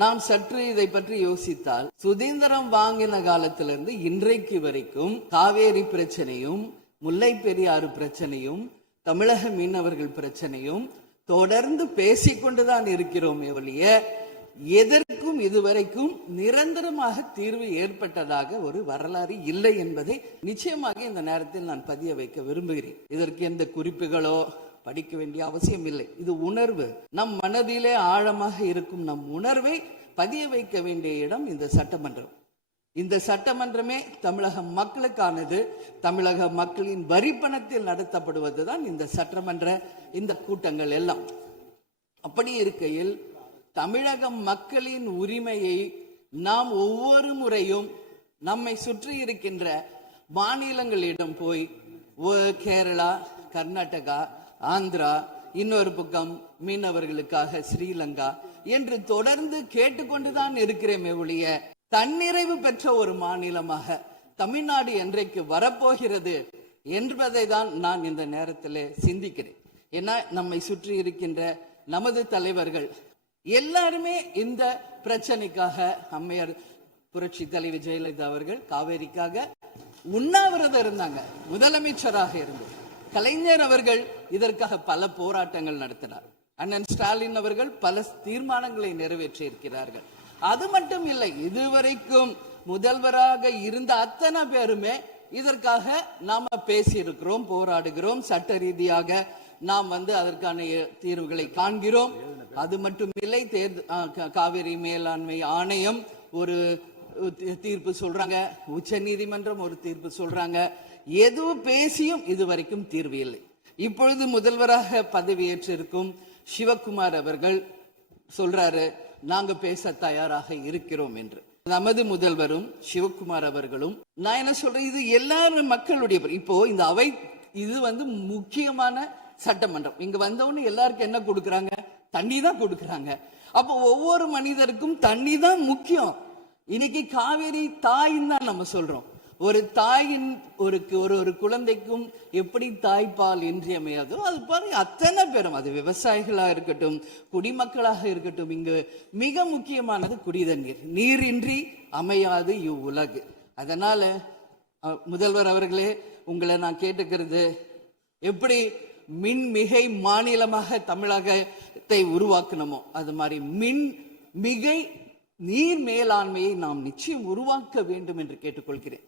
நாம் சற்று இதை பற்றி யோசித்தால், சுதந்திரம் வாங்கின காலத்திலிருந்து இன்றைக்கு வரைக்கும் காவேரி பிரச்சனையும், முல்லை பெரியாறு பிரச்சனையும், தமிழக மீனவர்கள் பிரச்சனையும் தொடர்ந்து பேசிக்கொண்டுதான் இருக்கிறோம். ஒழிய எதற்கும் இதுவரைக்கும் நிரந்தரமாக தீர்வு ஏற்பட்டதாக ஒரு வரலாறு இல்லை என்பதை நிச்சயமாக இந்த நேரத்தில் நான் பதிய வைக்க விரும்புகிறேன். இதற்கு எந்த குறிப்புகளோ படிக்க வேண்டிய அவசியம் இல்லை. இது உணர்வு, நம் மனதிலே ஆழமாக இருக்கும் நம் உணர்வை பதிய வைக்க வேண்டிய இடம் இந்த சட்டமன்றம். இந்த சட்டமன்றமே தமிழக மக்களுக்கானது. தமிழக மக்களின் வரிப்பணத்தில் நடத்தப்படுவதுதான் இந்த சட்டமன்ற இந்த கூட்டங்கள் எல்லாம். அப்படி இருக்கையில் தமிழக மக்களின் உரிமையை நாம் ஒவ்வொரு முறையும் நம்மை சுற்றி இருக்கின்ற மாநிலங்களிடம் போய் கேரளா, கர்நாடகா, ஆந்திரா, இன்னொரு பக்கம் மீனவர்களுக்காக ஸ்ரீலங்கா என்று தொடர்ந்து கேட்டுக்கொண்டுதான் இருக்கிறேமே ஒழிய தன்னிறைவு பெற்ற ஒரு மாநிலமாக தமிழ்நாடு என்றைக்கு வரப்போகிறது என்பதை தான் நான் இந்த நேரத்தில் சிந்திக்கிறேன். ஏன்னா நம்மை சுற்றி இருக்கின்ற நமது தலைவர்கள் எல்லாருமே இந்த பிரச்சனைக்காக, அம்மையார் புரட்சி தலைவி ஜெயலலிதா அவர்கள் காவேரிக்காக உண்ணாவிரதம் இருந்தாங்க, முதலமைச்சராக இருந்து. கலைஞர் அவர்கள் இதற்காக பல போராட்டங்கள் நடத்தினார். அண்ணன் ஸ்டாலின் அவர்கள் பல தீர்மானங்களை நிறைவேற்றி இருக்கிறார்கள். அது மட்டும் இல்லை, இதுவரைக்கும் முதல்வராக இருந்த அத்தனை பேருமே இதற்காக நாம பேசியிருக்கிறோம், போராடுகிறோம், சட்ட ரீதியாக நாம் அதற்கான தீர்வுகளை காண்கிறோம். அது மட்டும் இல்லை, காவிரி மேலாண்மை ஆணையம் ஒரு தீர்ப்பு சொல்றாங்க, உச்ச நீதிமன்றம் ஒரு தீர்ப்பு சொல்றாங்க. எதுவும் பேசியும் இதுவரைக்கும் தீர்வு இல்லை. இப்பொழுது முதல்வராக பதவியேற்றிருக்கும் சிவகுமார் அவர்கள் சொல்றாரு, நாங்க பேச தயாராக இருக்கிறோம் என்று. நமது முதல்வரும் சிவகுமார் அவர்களும், நான் என்ன சொல்றேன், இது எல்லாரும் மக்களுடைய, இப்போ இந்த அவை இது முக்கியமான சட்டமன்றம். இங்க வந்தவொன்னு எல்லாருக்கும் என்ன கொடுக்கறாங்க? தண்ணி தான் கொடுக்கறாங்க. அப்போ ஒவ்வொரு மனிதருக்கும் தண்ணி தான் முக்கியம். இன்னைக்கு காவேரி தாயின்னு தான் நம்ம சொல்றோம். ஒரு தாயின் ஒரு குழந்தைக்கும் எப்படி தாய்ப்பால் இன்றியமையாதோ அது பாருங்க, அத்தனை பேரும், அது விவசாயிகளா இருக்கட்டும், குடிமக்களாக இருக்கட்டும், இங்கு மிக முக்கியமானது குடிதண்ணீர். நீரின்றி அமையாது இவ்வுலகு. அதனால முதல்வர் அவர்களே, உங்களை நான் கேட்டுக்கிறது, எப்படி மின்மிகை மாநிலமாக தமிழகத்தை உருவாக்கணுமோ அது மாதிரி மின்மிகை நீர் மேலாண்மையை நாம் நிச்சயம் உருவாக்க வேண்டும் என்று கேட்டுக்கொள்கிறேன்.